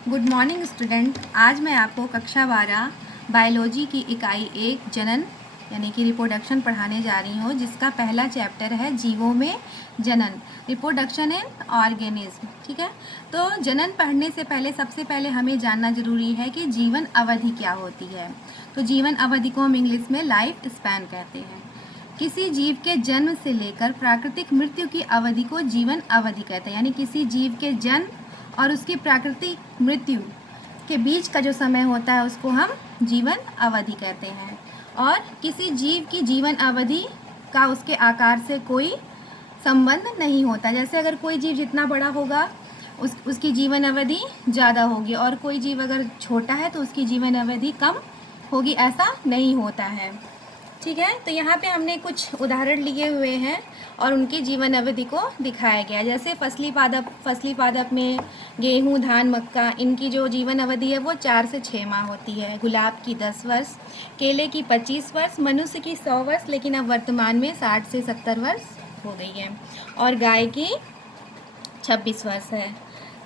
Good morning student. आज मैं आपको कक्षा 12 बायोलॉजी की इकाई 1 जनन यानी कि रिप्रोडक्शन पढ़ाने जा रही हूँ, जिसका पहला चैप्टर है जीवों में जनन, रिप्रोडक्शन इन ऑर्गेनिज्म। ठीक है, तो जनन पढ़ने से पहले सबसे पहले हमें जानना जरूरी है कि जीवन अवधि क्या होती है। तो जीवन अवधि को हम इंग्लिश में लाइफ स्पैन कहते हैं। किसी जीव के जन्म से लेकर प्राकृतिक मृत्यु की अवधि को जीवन अवधि कहते हैं, यानी किसी जीव के जन्म और उसकी प्राकृतिक मृत्यु के बीच का जो समय होता है उसको हम जीवन अवधि कहते हैं। और किसी जीव की जीवन अवधि का उसके आकार से कोई संबंध नहीं होता। जैसे अगर कोई जीव जितना बड़ा होगा उसकी जीवन अवधि ज़्यादा होगी, और कोई जीव अगर छोटा है तो उसकी जीवन अवधि कम होगी, ऐसा नहीं होता है। ठीक है, तो यहाँ पे हमने कुछ उदाहरण लिए हुए हैं और उनकी जीवन अवधि को दिखाया गया। जैसे फसली पादप में गेहूँ, धान, मक्का, इनकी जो जीवन अवधि है वो 4 से 6 माह होती है। गुलाब की 10 वर्ष, केले की 25 वर्ष, मनुष्य की 100 वर्ष, लेकिन अब वर्तमान में 60 से 70 वर्ष हो गई है, और गाय की 26 वर्ष है।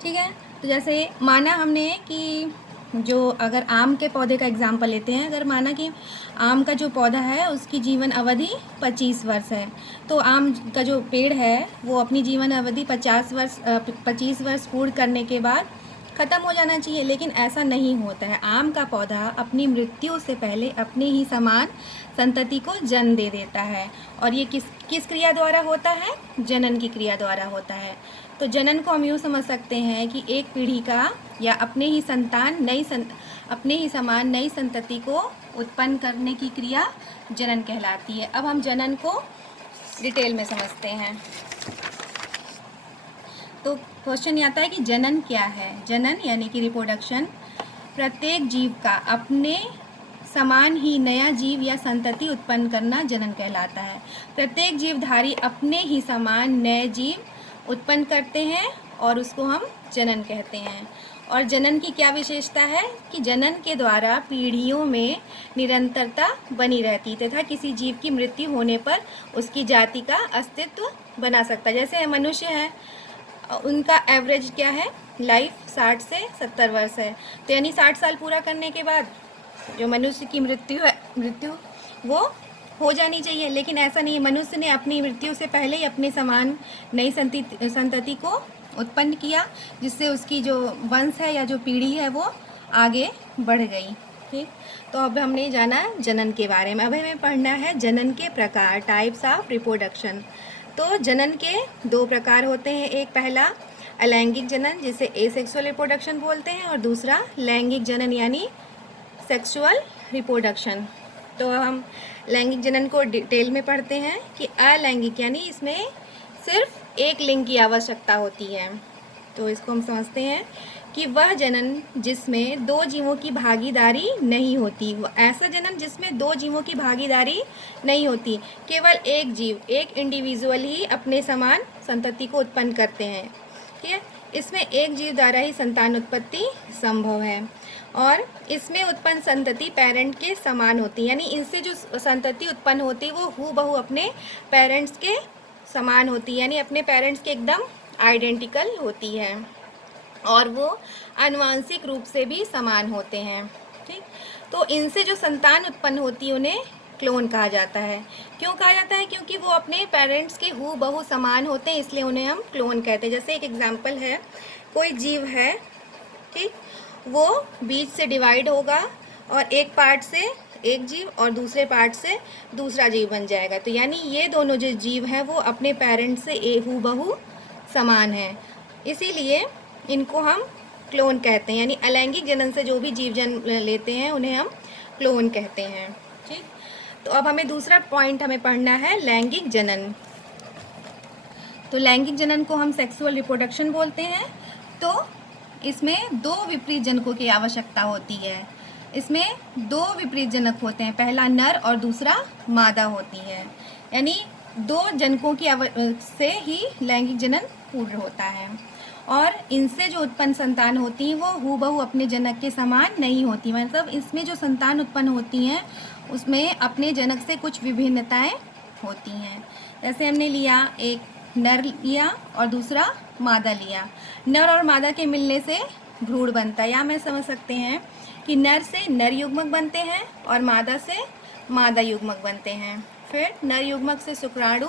ठीक है, तो जैसे माना हमने कि जो अगर आम के पौधे का एग्जाम्पल लेते हैं, अगर माना कि आम का जो पौधा है उसकी जीवन अवधि 25 वर्ष है, तो आम का जो पेड़ है वो अपनी जीवन अवधि 25 वर्ष पूर्ण करने के बाद ख़त्म हो जाना चाहिए, लेकिन ऐसा नहीं होता है। आम का पौधा अपनी मृत्यु से पहले अपने ही समान संतति को जन्म दे देता है, और ये किस क्रिया द्वारा होता है? जनन की क्रिया द्वारा होता है। तो जनन को हम यूँ समझ सकते हैं कि एक पीढ़ी का या अपने ही समान नई संतति को उत्पन्न करने की क्रिया जनन कहलाती है। अब हम जनन को डिटेल में समझते हैं। तो क्वेश्चन आता है कि जनन क्या है। जनन यानी कि रिप्रोडक्शन प्रत्येक जीव का अपने समान ही नया जीव या संतति उत्पन्न करना जनन कहलाता है। प्रत्येक जीवधारी अपने ही समान नए जीव उत्पन्न करते हैं और उसको हम जनन कहते हैं। और जनन की क्या विशेषता है कि जनन के द्वारा पीढ़ियों में निरंतरता बनी रहती तथा किसी जीव की मृत्यु होने पर उसकी जाति का अस्तित्व बना सकता है। जैसे मनुष्य है, उनका एवरेज क्या है? लाइफ 60 से 70 वर्ष है, तो यानी 60 साल पूरा करने के बाद जो मनुष्य की मृत्यु वो हो जानी चाहिए। लेकिन ऐसा नहीं है, मनुष्य ने अपनी मृत्यु से पहले ही अपने समान नई संतति को उत्पन्न किया, जिससे उसकी जो वंश है या जो पीढ़ी है वो आगे बढ़ गई। ठीक, तो अब हमने जाना जनन के बारे में। अब हमें पढ़ना है जनन के प्रकार, टाइप्स ऑफ रिप्रोडक्शन। तो जनन के 2 प्रकार होते हैं। एक पहला अलैंगिक जनन, जिसे एसेक्सुअल रिप्रोडक्शन बोलते हैं, और दूसरा लैंगिक जनन यानी सेक्सुअल रिप्रोडक्शन। तो हम लैंगिक जनन को डिटेल में पढ़ते हैं कि अलैंगिक यानी इसमें सिर्फ एक लिंग की आवश्यकता होती है। तो इसको हम समझते हैं कि वह जनन जिसमें 2 जीवों की भागीदारी नहीं होती, ऐसा जनन जिसमें 2 जीवों की भागीदारी नहीं होती, केवल एक जीव, एक इंडिविजुअल ही अपने समान संतति को उत्पन्न करते हैं। ठीक है, इसमें एक जीव द्वारा ही संतान उत्पत्ति संभव है, और इसमें उत्पन्न संतति पेरेंट के समान होती है, यानी इनसे जो संतति उत्पन्न होती है वो हूबहू अपने पेरेंट्स के समान होती है, यानी अपने पेरेंट्स के एकदम आइडेंटिकल होती है, और वो आनुवांशिक रूप से भी समान होते हैं। ठीक, तो इनसे जो संतान उत्पन्न होती है उन्हें क्लोन कहा जाता है। क्यों कहा जाता है? क्योंकि वो अपने पेरेंट्स के हूबहू समान होते हैं, इसलिए उन्हें हम क्लोन कहते हैं। जैसे एक एग्जांपल है, कोई जीव है, ठीक, वो बीच से डिवाइड होगा और एक पार्ट से एक जीव और दूसरे पार्ट से दूसरा जीव बन जाएगा, तो यानी ये दोनों जो जीव हैं वो अपने पेरेंट्स से हूबहू समान हैं, इसीलिए इनको हम क्लोन कहते हैं। यानी अलैंगिक जनन से जो भी जीव जन्म लेते हैं उन्हें हम क्लोन कहते हैं। ठीक, तो अब हमें दूसरा पॉइंट हमें पढ़ना है लैंगिक जनन। तो लैंगिक जनन को हम सेक्सुअल रिप्रोडक्शन बोलते हैं। तो इसमें 2 विपरीत जनकों की आवश्यकता होती है। इसमें 2 विपरीत जनक होते हैं, पहला नर और दूसरा मादा होती है, यानी 2 जनकों की से ही लैंगिक जनन पूर्ण होता है, और इनसे जो उत्पन्न संतान होती है वो हूबहू अपने जनक के समान नहीं होती। मतलब इसमें जो संतान उत्पन्न होती हैं उसमें अपने जनक से कुछ विभिन्नताएं होती हैं। जैसे हमने लिया, एक नर लिया और दूसरा मादा लिया। नर और मादा के मिलने से भ्रूण बनता है। यहाँ मैं समझ सकते हैं कि नर से नर युग्मक बनते हैं और मादा से मादा युग्मक बनते हैं। फिर नर युग्मक से शुक्राणु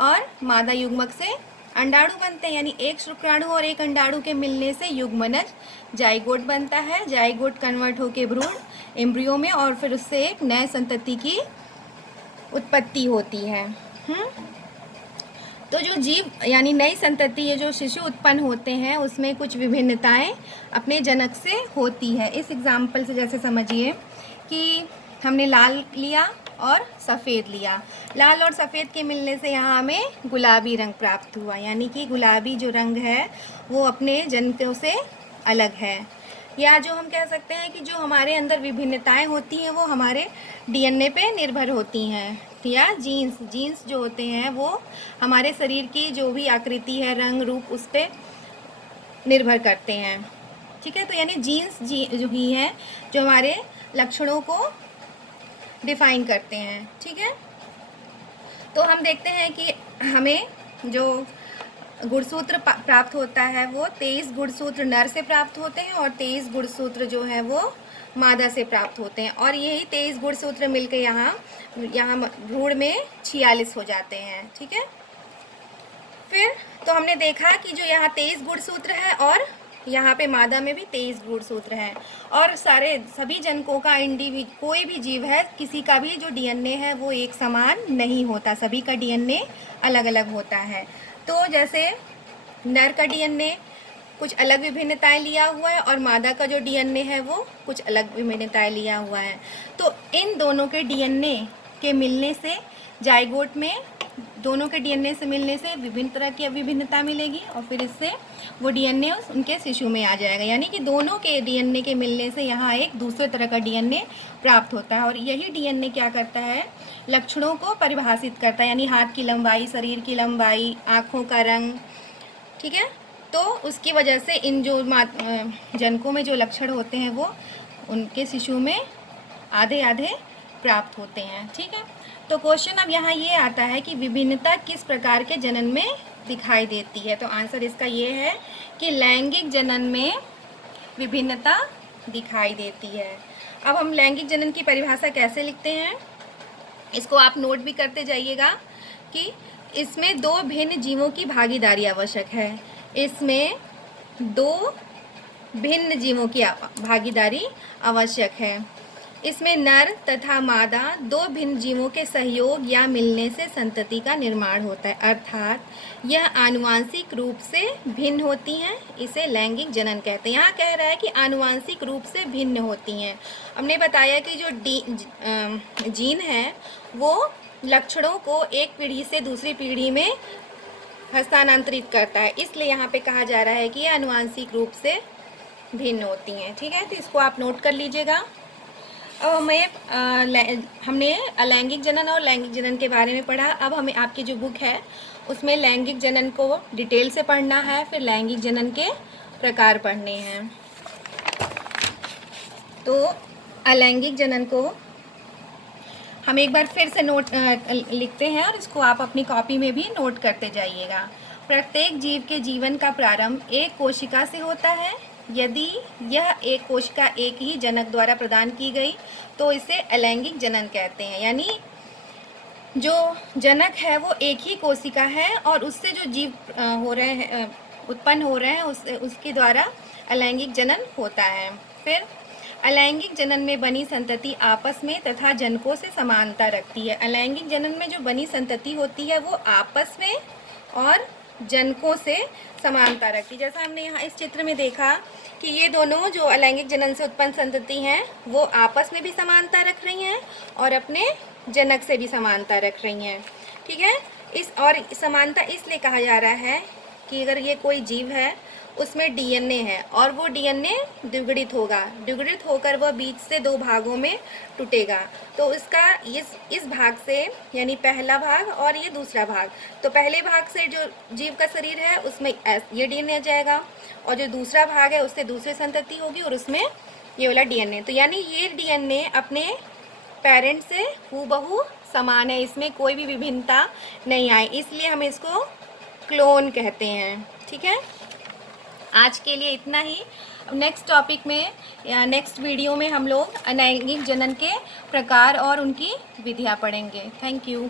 और मादा युग्मक से अंडाणु बनते हैं, यानी एक शुक्राणु और एक अंडाणु के मिलने से युग्मनज जाइगोट बनता है। जाइगोट कन्वर्ट होकर भ्रूण एम्ब्रियो में और फिर उससे एक नए संतति की उत्पत्ति होती है। तो जो जीव यानी नई संतति है, जो शिशु उत्पन्न होते हैं, उसमें कुछ विभिन्नताएं अपने जनक से होती है। इस एग्जाम्पल से जैसे समझिए कि हमने लाल लिया और सफ़ेद लिया। लाल और सफ़ेद के मिलने से यहाँ हमें गुलाबी रंग प्राप्त हुआ, यानी कि गुलाबी जो रंग है वो अपने जनकों से अलग है। या जो हम कह सकते हैं कि जो हमारे अंदर विभिन्नताएं होती हैं वो हमारे डीएनए पे निर्भर होती हैं। या जीन्स जो होते हैं वो हमारे शरीर की जो भी आकृति है, रंग रूप, उस पर निर्भर करते हैं। ठीक है, तो यानी जीन्स जो ही है जो हमारे लक्षणों को डिफाइन करते हैं। ठीक है, तो हम देखते हैं कि हमें जो गुणसूत्र प्राप्त होता है वो 23 गुणसूत्र नर से प्राप्त होते हैं और 23 गुणसूत्र जो है वो मादा से प्राप्त होते हैं। और यही 23 गुणसूत्र मिलकर यहाँ भ्रूण में 46 हो जाते हैं। ठीक है, फिर तो हमने देखा कि जो यहाँ 23 गुणसूत्र है और यहाँ पे मादा में भी 23 गुणसूत्र हैं। और सभी जनकों का कोई भी जीव है, किसी का भी जो डीएनए है वो एक समान नहीं होता, सभी का डीएनए अलग अलग होता है। तो जैसे नर का डीएनए कुछ अलग विभिन्नताएं लिया हुआ है और मादा का जो डीएनए है वो कुछ अलग विभिन्नताएं लिया हुआ है। तो इन दोनों के डीएनए के मिलने से जाइगोट में दोनों के डीएनए से मिलने से विभिन्न तरह की विभिन्नता मिलेगी और फिर इससे वो डीएनए उनके शिशु में आ जाएगा। यानी कि दोनों के डीएनए के मिलने से यहाँ एक दूसरे तरह का डीएनए प्राप्त होता है। और यही डीएनए क्या करता है, लक्षणों को परिभाषित करता है, यानी हाथ की लंबाई, शरीर की लंबाई, आँखों का रंग। ठीक है, तो उसकी वजह से इन जो जनकों में जो लक्षण होते हैं वो उनके शिशु में आधे आधे प्राप्त होते हैं। ठीक है, तो क्वेश्चन अब यहाँ ये आता है कि विभिन्नता किस प्रकार के जनन में दिखाई देती है। तो आंसर इसका ये है कि लैंगिक जनन में विभिन्नता दिखाई देती है। अब हम लैंगिक जनन की परिभाषा कैसे लिखते हैं, इसको आप नोट भी करते जाइएगा कि इसमें दो भिन्न जीवों की भागीदारी आवश्यक है। इसमें दो भिन्न जीवों की भागीदारी आवश्यक है। इसमें नर तथा मादा दो भिन्न जीवों के सहयोग या मिलने से संतति का निर्माण होता है, अर्थात यह आनुवांशिक रूप से भिन्न होती हैं, इसे लैंगिक जनन कहते हैं। यहाँ कह रहा है कि आनुवांशिक रूप से भिन्न होती हैं। हमने बताया कि जो जीन है वो लक्षणों को एक पीढ़ी से दूसरी पीढ़ी में हस्तांतरित करता है, इसलिए यहाँ पे कहा जा रहा है कि ये आनुवांशिक रूप से भिन्न होती हैं। ठीक है, तो इसको आप नोट कर लीजिएगा। अब हमने अलैंगिक जनन और लैंगिक जनन के बारे में पढ़ा। अब हमें आपकी जो बुक है उसमें लैंगिक जनन को डिटेल से पढ़ना है, फिर लैंगिक जनन के प्रकार पढ़ने हैं। तो अलैंगिक जनन को हम एक बार फिर से नोट लिखते हैं और इसको आप अपनी कॉपी में भी नोट करते जाइएगा। प्रत्येक जीव के जीवन का प्रारंभ एक कोशिका से होता है। यदि यह एक कोशिका एक ही जनक द्वारा प्रदान की गई तो इसे अलैंगिक जनन कहते हैं, यानी जो जनक है वो एक ही कोशिका है और उससे जो जीव उत्पन्न हो रहे हैं उसके द्वारा अलैंगिक जनन होता है। फिर अलैंगिक जनन में बनी संतति आपस में तथा जनकों से समानता रखती है। अलैंगिक जनन में जो बनी संतति होती है वो आपस में और जनकों से समानता रखती है। जैसा हमने यहाँ इस चित्र में देखा कि ये दोनों जो अलैंगिक जनन से उत्पन्न संतति हैं वो आपस में भी समानता रख रही हैं और अपने जनक से भी समानता रख रही हैं। ठीक है, और समानता इसलिए कहा जा रहा है कि अगर ये कोई जीव है उसमें डीएनए है और वो डीएनए द्विगुणित होगा, द्विगुणित होकर वह बीच से दो भागों में टूटेगा। तो इसका इस भाग से, यानी पहला भाग और ये दूसरा भाग, तो पहले भाग से जो जीव का शरीर है उसमें ये डीएनए जाएगा और जो दूसरा भाग है उससे दूसरी संतति होगी और उसमें ये वाला डीएनए। तो यानी ये डीएनए अपने पेरेंट से हूबहू समान है, इसमें कोई भी विभिन्नता नहीं आई, इसलिए हम इसको क्लोन कहते हैं। ठीक है, आज के लिए इतना ही। नेक्स्ट टॉपिक में या नेक्स्ट वीडियो में हम लोग अनैंगिक जनन के प्रकार और उनकी विधियाँ पढ़ेंगे। Thank you.